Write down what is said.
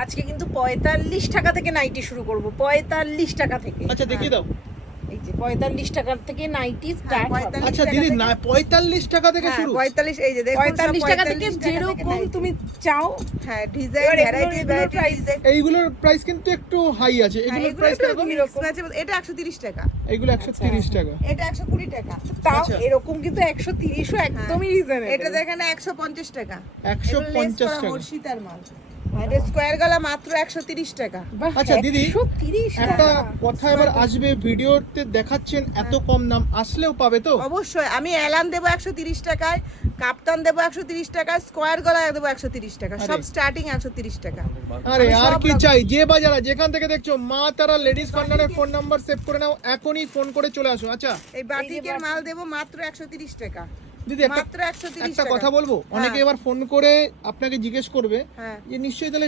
আজকে কিন্তু 45 টাকা থেকে নাইটি শুরু করব, 45 টাকা থেকে। আচ্ছা দেখিয়ে দাও। এই যে 45 টাকা থেকে নাইটি স্টার্ট হবে। 45 আচ্ছা দিদি না 45 টাকা থেকে হ্যাঁ, শুরু? 45 এই যে দেখুন 45 টাকা থেকে যেরকম তুমি চাও। হ্যাঁ, ডিজাইন এবার ভ্যারাইটি এগুলোর price ডিজাইন। এইগুলোর প্রাইস কিন্তু একটু হাই আছে। এগুলোর প্রাইস কিরকম? এটা 130 টাকা, এগুলো 130 টাকা। এটা 120 টাকা, তাও আচ্ছা। এরকম কিন্তু 130 ও একদমই রিজনেবল। এটা দেখেন 150 টাকা, 150 টাকা। মুর্শিদার মাল। আর এটা স্কয়ার গলা মাত্র 130 টাকা। আচ্ছা দিদি, 130 একটা টাকা। কথা এবার আসবে, ভিডিওতে দেখাচ্ছেন এত কম দাম, আসলেও পাবে তো? অবশ্যই আমি এলান দেবো 130 টাকায়, কাপ্তান দেবো 130 টাকায়, স্কয়ার গলা দেবো 130 টাকা, সব আরে। স্টার্টিং 130 টাকা। আরে আমি আর সব কি রকম- চাই? যে বাজারা যেখান থেকে দেখছো, মা তারা লেডিস কর্নারের ফোন নাম্বার সেভ করে নাও, এখনই ফোন করে চলে আসো। আচ্ছা এই বাটিকের মাল দেবো মাত্র 130 টাকা, দিদি একটা মাত্র 130 একটা টাকা। কথা বলবো, অনেকে হ্যাঁ। এবার ফোন করে আপনাকে জিজ্ঞেস করবে হ্যাঁ। যে নিশ্চয়ই তাহলে